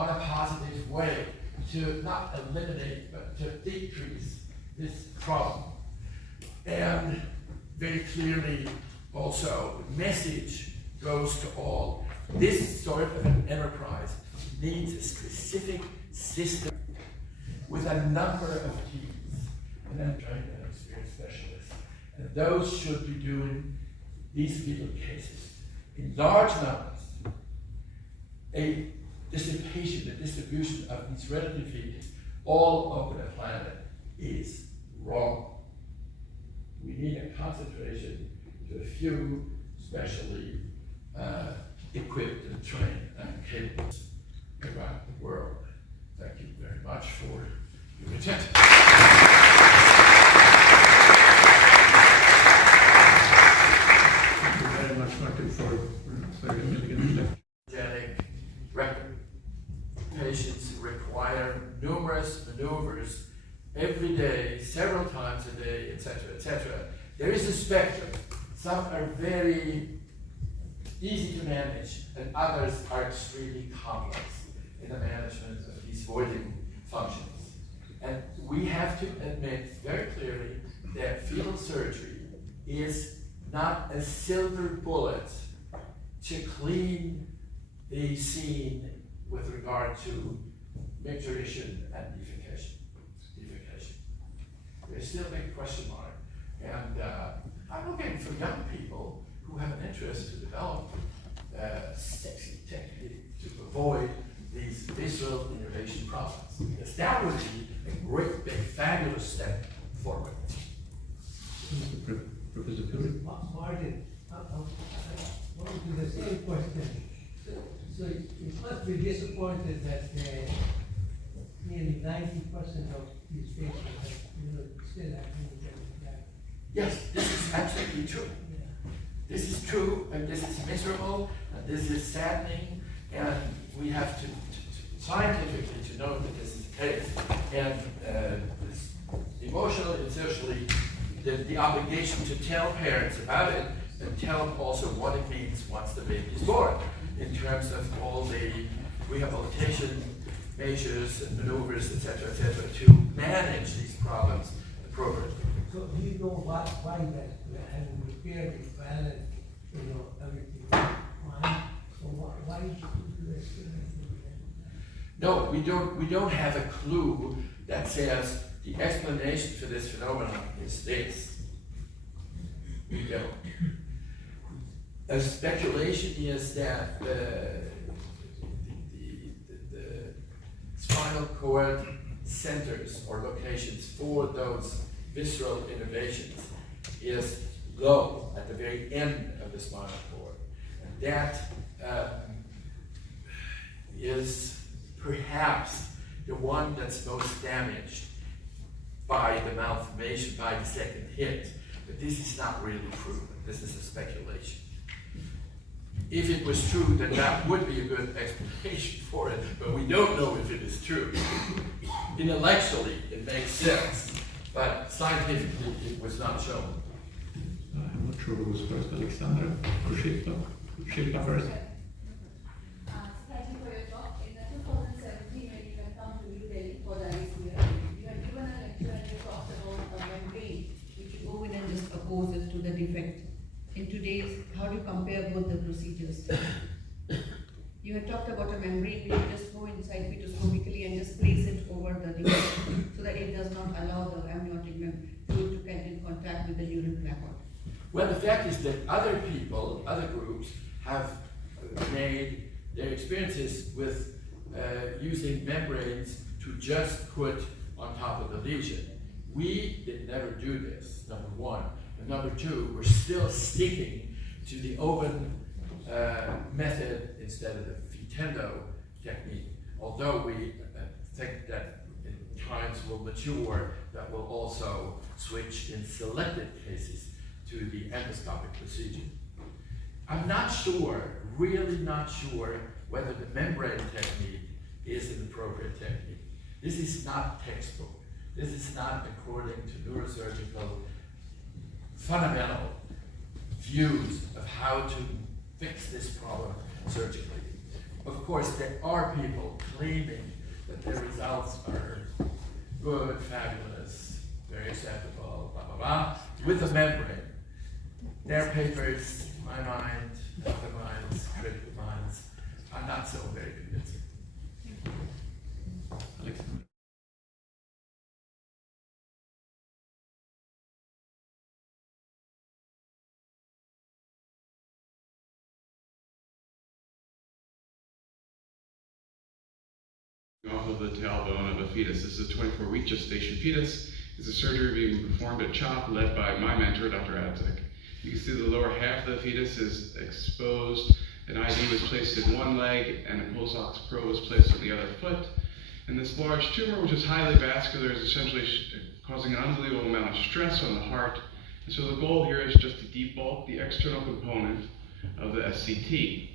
on a positive way to not eliminate, but to decrease this problem. And very clearly also, the message goes to all. This sort of an enterprise needs a specific system with a number of teams, and then trained and experienced specialists. And those should be doing these fetal cases in large numbers. A dissipation, the distribution of these relative fetus all over the planet is wrong. We need a concentration to a few specially equipped and trained and capable around the world. Thank you very much for your attention. Thank you very much, Martin, for very elegant. Patients require numerous maneuvers every day, several times a day, etc., etc. There is a spectrum. Some are very easy to manage, and others are extremely complex in the management of these voiding functions. And we have to admit very clearly that fetal surgery is not a silver bullet to clean the scene with regard to micturition and defecation. There's still a big question mark. And I'm looking for young people who have an interest to develop sexy technique to avoid these visceral innervation problems. Because that would be a great, big, fabulous step forward. Professor Puri? Martin, I want to do the same question. So you must be disappointed that nearly 90% of these patients still have that. Yes, this is absolutely true. Yeah. This is true, and this is miserable, and this is saddening, and we have to scientifically to know that this is the case. And this emotionally and socially, the obligation to tell parents about it and tell them also what it means once the baby is born, in terms of all the rehabilitation measures and maneuvers, etc., to manage these problems appropriately. So do you know why that having repaired it, balance, everything fine? So why should you do this? No, we don't have a clue that says the explanation for this phenomenon is this. We don't. A speculation is that the spinal cord centers or locations for those visceral innervations is low at the very end of the spinal cord. And that is perhaps the one that's most damaged by the malformation, by the second hit. But this is not really proven. This is a speculation. If it was true, then that would be a good explanation for it, but we don't know if it is true. Intellectually, it makes sense, but scientifically, it was not shown. I'm not sure who was first, Alexandra or Shilpa. Shilpa first. Thank you for your talk. In 2017, when you had come to New Delhi for the ICR, you had given a lecture and you talked about a membrane which you go in and just oppose it to the defect. In today's, how do you compare both the procedures? You had talked about a membrane where you just go inside fetoscopically and just place it over the defect so that it does not allow the amniotic fluid to get in contact with the urine placard. Well, the fact is that other people, other groups, have made their experiences with using membranes to just put on top of the lesion. We did never do this, number one. And number two, we're still sticking to the open method instead of the fetendo technique. Although we think that in times will mature, that will also switch in selected cases to the endoscopic procedure. I'm not sure, really not sure, whether the membrane technique is an appropriate technique. This is not textbook. This is not according to neurosurgical fundamental views of how to fix this problem surgically. of course, there are people claiming that their results are good, fabulous, very acceptable, blah, blah, blah, with a membrane. Their papers, in my mind, other minds, critical minds, are not so very convincing. Alexander. Off of the tailbone of a fetus. This is a 24-week gestation fetus. It's a surgery being performed at CHOP led by my mentor, Dr. Adzik. You can see the lower half of the fetus is exposed. An IV was placed in one leg and a pulse ox probe was placed on the other foot. And this large tumor, which is highly vascular, is essentially causing an unbelievable amount of stress on the heart. And so the goal here is just to debulk the external component of the SCT.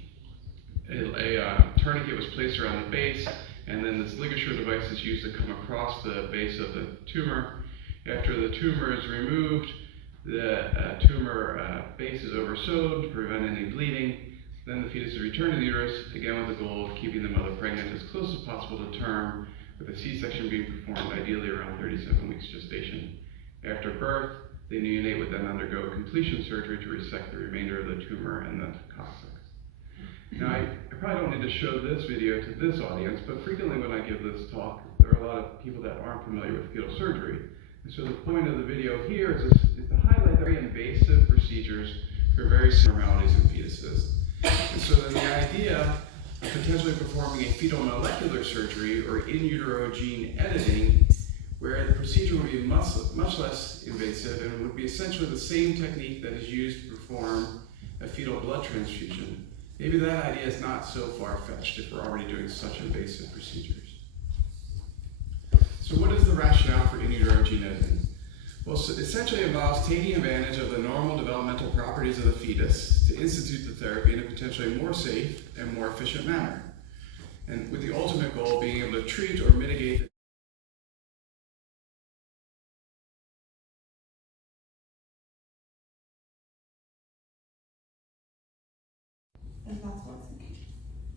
A tourniquet was placed around the base, and then this ligature device is used to come across the base of the tumor. After the tumor is removed, the tumor base is oversewed to prevent any bleeding. Then the fetus is returned to the uterus, again with the goal of keeping the mother pregnant as close as possible to term, with a C-section being performed ideally around 37 weeks gestation. After birth, the neonate would then undergo completion surgery to resect the remainder of the tumor and the coccyx. Now, I probably don't need to show this video to this audience, but frequently when I give this talk, there are a lot of people that aren't familiar with fetal surgery. And so the point of the video here is to highlight very invasive procedures for very similar maladies in fetuses. And so then the idea of potentially performing a fetal molecular surgery or in utero gene editing, where the procedure would be much less invasive and would be essentially the same technique that is used to perform a fetal blood transfusion. Maybe that idea is not so far-fetched if we're already doing such invasive procedures. So what is the rationale for in utero gene editing? Well, so essentially it involves taking advantage of the normal developmental properties of the fetus to institute the therapy in a potentially more safe and more efficient manner. And with the ultimate goal being able to treat or mitigate the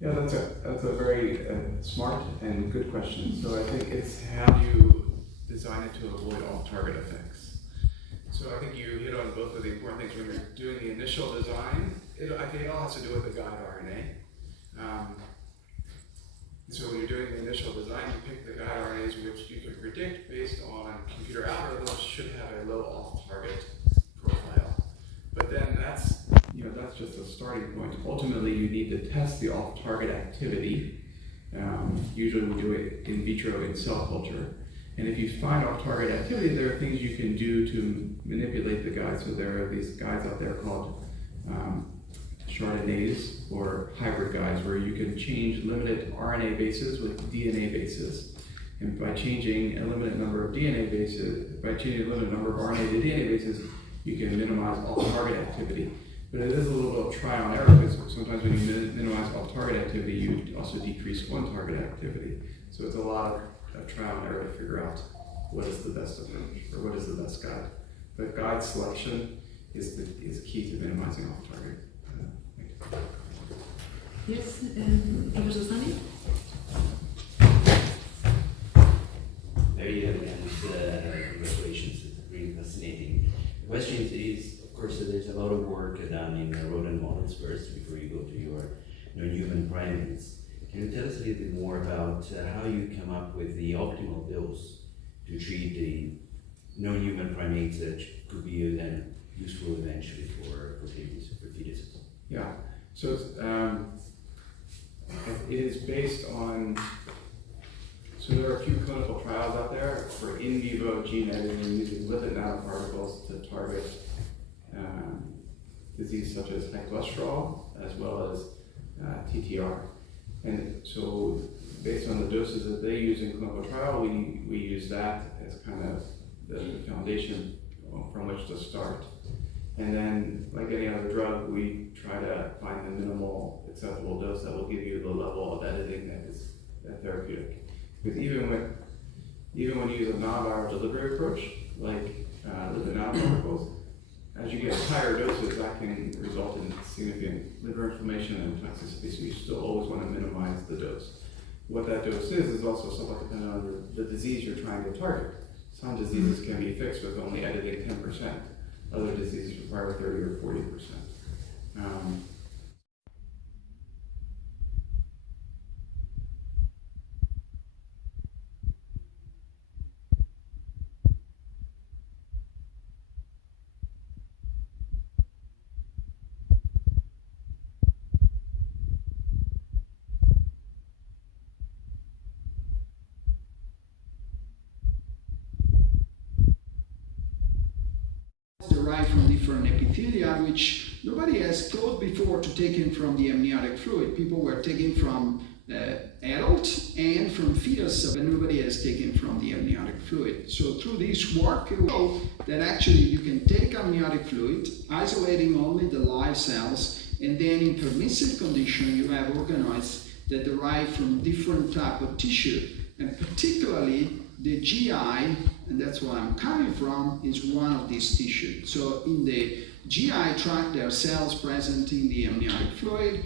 Yeah, that's a very smart and good question. So I think it's how do you design it to avoid off-target effects. So I think you hit on both of the important things when you're doing the initial design. I think it all has to do with the guide RNA. So when you're doing the initial design, you pick the guide RNAs which you can predict based on computer algorithms should have a low off-target profile. But then that's just a starting point. Ultimately, you need to test the off-target activity. Usually we do it in vitro in cell culture. And if you find off-target activity, there are things you can do to manipulate the guide. So there are these guides out there called chardonnays or hybrid guides, where you can limit it to RNA bases with DNA bases. And by changing a limited number of DNA bases, by changing a limited number of RNA to DNA bases, you can minimize off-target activity. But it is a little bit of trial and error, because sometimes when you minimize off-target activity, you also decrease on-target activity. So it's a lot of trial and error to figure out what is the best approach, or what is the best guide. But guide selection is key to minimizing off-target. Yes, Professor Sani? Very congratulations, it's really fascinating. The question is, of course, there's a lot of work done in rodent models first before you go to your non-human primates. Can you tell us a little bit more about how you come up with the optimal dose to treat the non-human primates that could be then useful eventually for fetuses? Yeah, so it is based on, so there are a few clinical trials out there for in vivo gene editing using lipid nanoparticles to target disease such as high cholesterol as well as TTR. And so based on the doses that they use in clinical trial, we use that as kind of the foundation from which to start. And then, like any other drug, we try to find the minimal acceptable dose that will give you the level of editing that is therapeutic. Because even when you use a non-viral delivery approach, like lipid nanoparticles, as you get higher doses, that can result in significant liver inflammation and toxicity, so you still always want to minimize the dose. What that dose is also somewhat dependent on the disease you're trying to target. Some diseases can be fixed with only editing 10%. Other diseases require 30 or 40%. Derived from different epithelia, which nobody has thought before to take in from the amniotic fluid. People were taking from adult and from fetus, but nobody has taken from the amniotic fluid. So through this work, we know that actually you can take amniotic fluid, isolating only the live cells, and then in permissive condition you have organoids that derive from different type of tissue, and particularly the GI, and that's where I'm coming from, is one of these tissues. So in the GI tract, there are cells present in the amniotic fluid.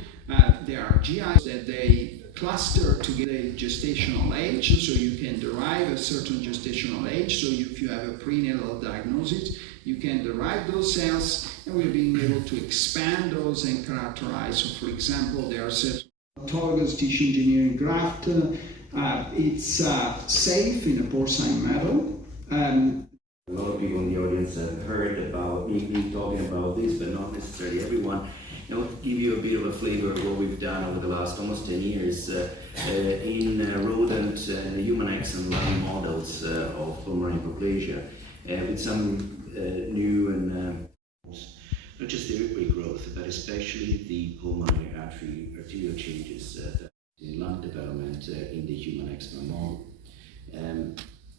There are GIs that they cluster to get a gestational age, so you can derive a certain gestational age. So if you have a prenatal diagnosis, you can derive those cells, and we're being able to expand those and characterize. So for example, there are certain autologous tissue engineering graft. It's safe in a porcine model. A lot of people in the audience have heard about me talking about this, but not necessarily everyone. I want to give you a bit of a flavor of what we've done over the last almost 10 years in rodent and human X and lung models of pulmonary hyperplasia with some new and not just the airway growth, but especially the pulmonary arterial changes in lung development in the human eczema model.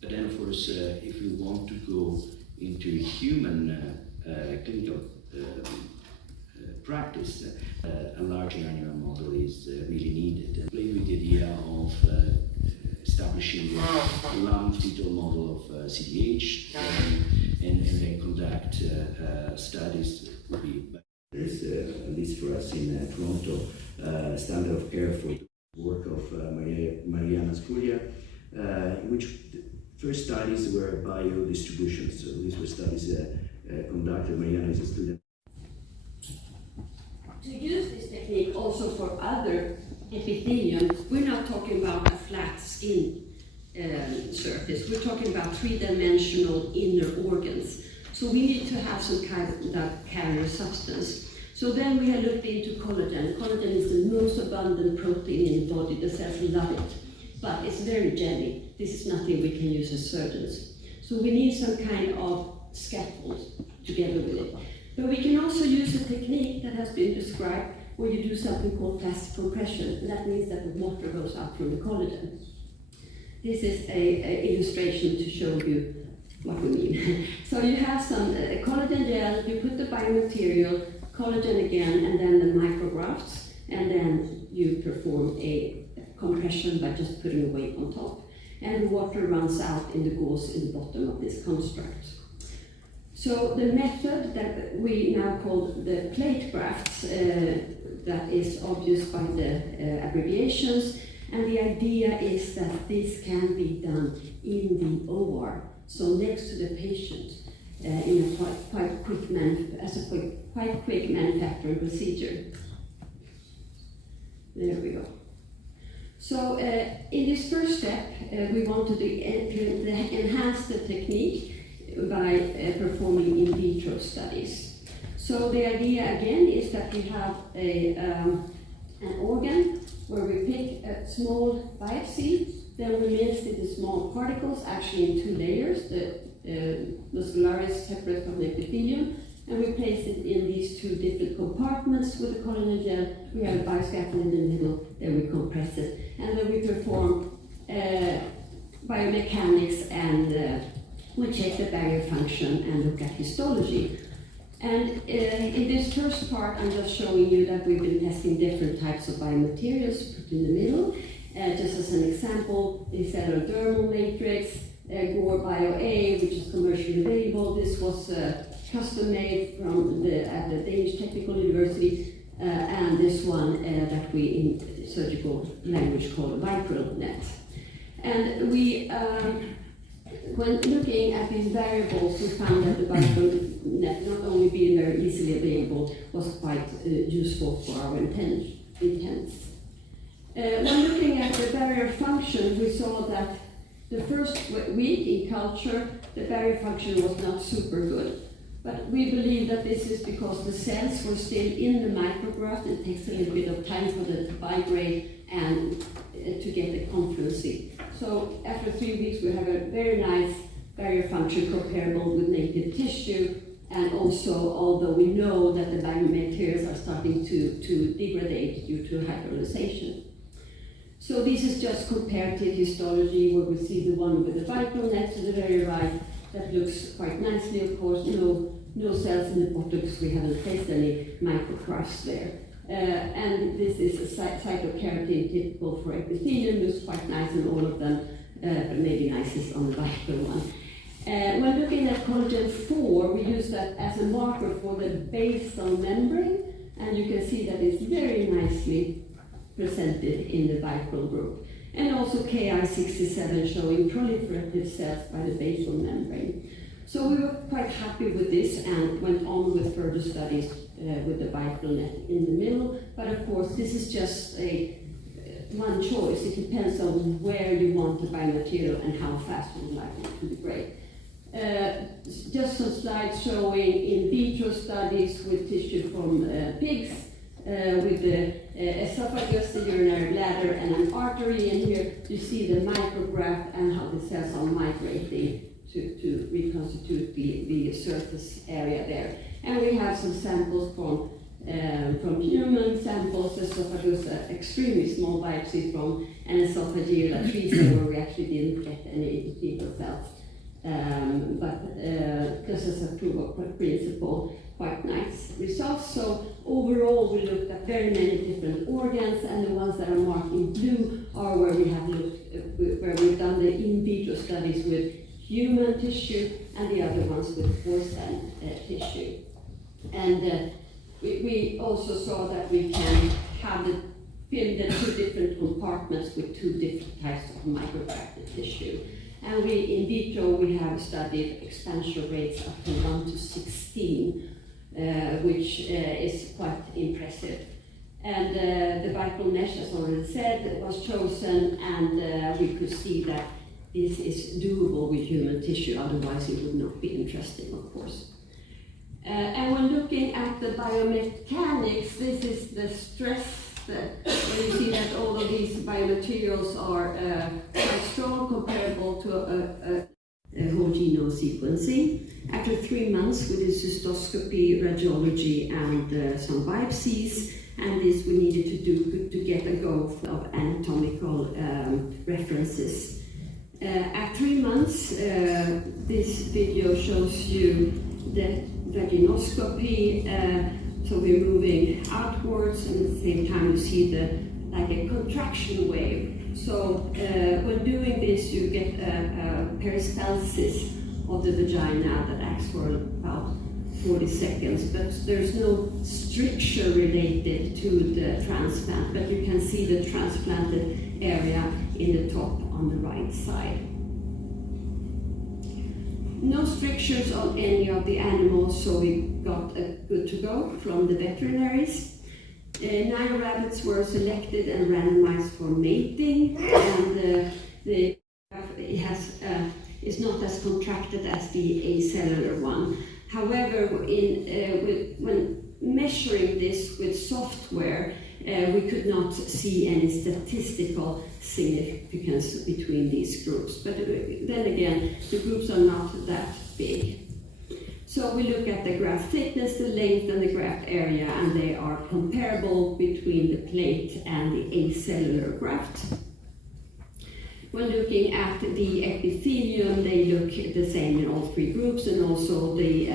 But then, of course, if we want to go into human clinical practice, a large animal model is really needed. And play with the idea of establishing a lung fetal model of CDH and then conduct studies would be. There's, at least for us in Toronto, standard of care for work of Mariana Sculia, which first studies were biodistribution. So these were studies conducted. Mariana is a student. To use this technique also for other epithelium, we're not talking about a flat skin surface. We're talking about three-dimensional inner organs. So we need to have some kind of carrier substance. So then we have looked into collagen. Collagen is the most abundant protein in the body. The cells love it, but it's very jelly. This is nothing we can use as surgeons. So we need some kind of scaffold together with it. But we can also use a technique that has been described where you do something called plastic compression. And that means that the water goes out from the collagen. This is an illustration to show you what we mean. So you have some collagen gel, you put the biomaterial, collagen again, and then the micrografts, and then you perform a compression by just putting a weight on top. And the water runs out in the gauze in the bottom of this construct. So the method that we now call the plate grafts, that is obvious by the abbreviations, and the idea is that this can be done in the OR, so next to the patient, in a quite quick manufacturing procedure. There we go. So in this first step, we wanted to enhance the technique by performing in vitro studies. So the idea again is that we have an organ where we pick a small biopsy, then we mince it into small particles, actually in two layers, the muscularis separate from the epithelium, and we place it in these two different compartments with the collagen gel. We have a bioscaffold in the middle, then we compress it, and then we perform biomechanics and we check the barrier function and look at histology. And in this first part, I'm just showing you that we've been testing different types of biomaterials put in the middle. Just as an example, the cellular dermal matrix, Gore Bio A, which is commercially available. This was custom made at the Danish Technical University, and this one that we in surgical language call VitralNet. And we, when looking at these variables, we found that the VitralNet, not only being very easily available, was quite useful for our intents. When looking at the barrier function, we saw that the first week in culture, the barrier function was not super good. But we believe that this is because the cells were still in the micrograft. It takes a little bit of time for them to migrate and to get the confluency. So after 3 weeks, we have a very nice barrier function comparable with native tissue. And also, although we know that the biomaterials are starting to degrade due to hydrolyzation. So this is just comparative histology where we see the one with the VitralNet to the very right. That looks quite nicely, of course. No cells in the buttocks. We haven't placed any micrografts there. And this is a cytokeratin typical for epithelium. Looks quite nice in all of them, but maybe nicest on the vitral one. When looking at collagen 4, we use that as a marker for the basal membrane, and you can see that it's very nicely presented in the vitral group. And also Ki67 showing proliferative cells by the basal membrane. So we were quite happy with this and went on with further studies with the VitralNet in the middle. But of course, this is just one choice. It depends on where you want the biomaterial and how fast you would like it to degrade. Just some slides showing in vitro studies with tissue from pigs, with the esophagus, the urinary bladder, and an artery. And here you see the micrograph and how the cells are migrating to reconstitute the surface area there. And we have some samples from human samples, esophagus, extremely small biopsy from an esophageal atresia where we actually didn't get any epithelial cells. But just as a proof of principle, quite nice results. So overall, we looked at very many different organs, and the ones that are marked in blue are where we have looked, where we've done the in vitro studies with human tissue, and the other ones with porcine tissue. And we also saw that we can have fill the two different compartments with two different types of micrografted tissue. And in vitro, we have studied expansion rates up to 1 to 16, which is quite impressive. And the VitralNet, as already said, was chosen, and we could see that this is doable with human tissue, otherwise it would not be interesting, of course. And when looking at the biomechanics, this is the stress where you see that all of these biomaterials are quite strong, comparable to a whole genome sequencing. After 3 months, we did cystoscopy, radiology, and some biopsies, and this we needed to do to get a go of anatomical references. At 3 months, this video shows you the vaginoscopy. So we're moving outwards, and at the same time you see like a contraction wave. So when doing this, you get a peristalsis of the vagina that acts for about 40 seconds, but there's no stricture related to the transplant, but you can see the transplanted area in the top on the right side. No strictures on any of the animals, so we got good to go from the veterinaries. 9 rabbits were selected and randomized for mating, and is not as contracted as the acellular one. However, when measuring this with software, we could not see any statistical significance between these groups. But then again, the groups are not that big. So we look at the graft thickness, the length, and the graft area, and they are comparable between the plate and the acellular graft. When looking at the epithelium, they look the same in all 3 groups, and also the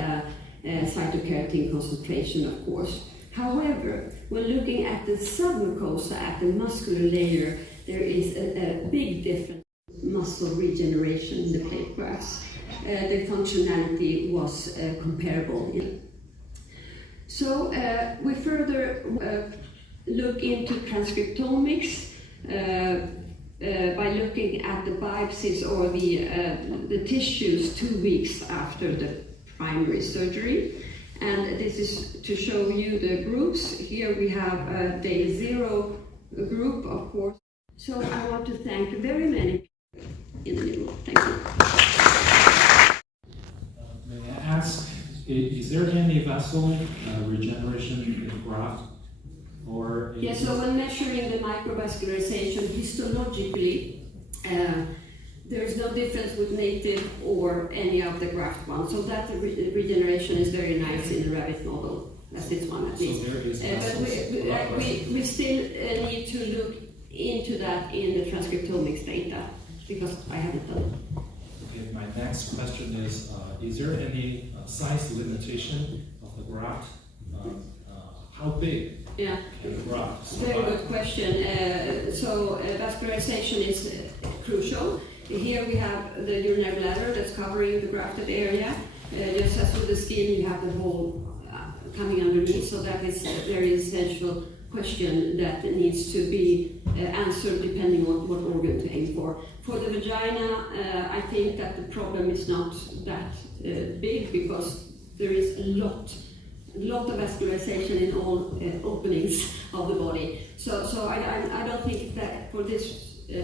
cytokeratin concentration, of course. However, when looking at the submucosa, at the muscular layer, there is a big difference. muscle regeneration in the plate grafts. The functionality was comparable. So we further look into transcriptomics by looking at the biopsies or the tissues 2 weeks after the primary surgery. And this is to show you the groups. Here we have a day 0 group, of course. So I want to thank very many people in the middle. Thank you. May I ask, is there any vessel regeneration in the graft? Or Yes, so when measuring the microvascularization histologically, there is no difference with native or any of the graft ones. So that regeneration is very nice in the rabbit model, as this one at least. So there is But we still need to look into that in the transcriptomics data, because I haven't done it. Okay, my next question is there any size limitation of the graft? How big Yeah. can the graft Very survive? good question. So vascularization is crucial. Here we have the urinary bladder that's covering the grafted area. Just as with the skin, you have the hole coming underneath. So that is a very essential question that needs to be answered depending on what organ to aim for. For the vagina, I think that the problem is not that big, because there is a lot of vascularization in all openings of the body. So I don't think that for this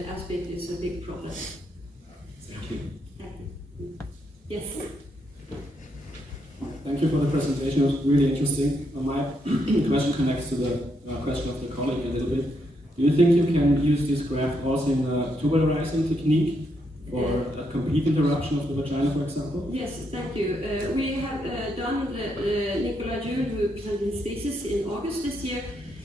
aspect is a big problem. Thank you. Thank you. Yes. Thank you for the presentation. It was really interesting. My question connects to the question of the colleague a little bit. Do you think you can use this graft also in a tubularizing technique for a complete interruption of the vagina, for example? Yes, thank you. We have done Nicolas Jules, who presented his thesis in August this year.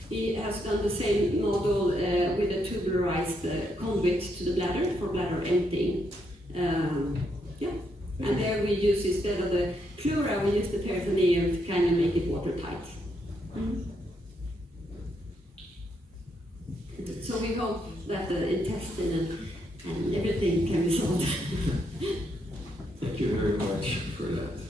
He has done the same model with a tubularized conduit to the bladder for bladder emptying. Yeah. And there we use, instead of the pleura, we use the peritoneum to kind of make it watertight. Mm-hmm. So we hope that the intestine and everything can be solved. Thank you very much for that.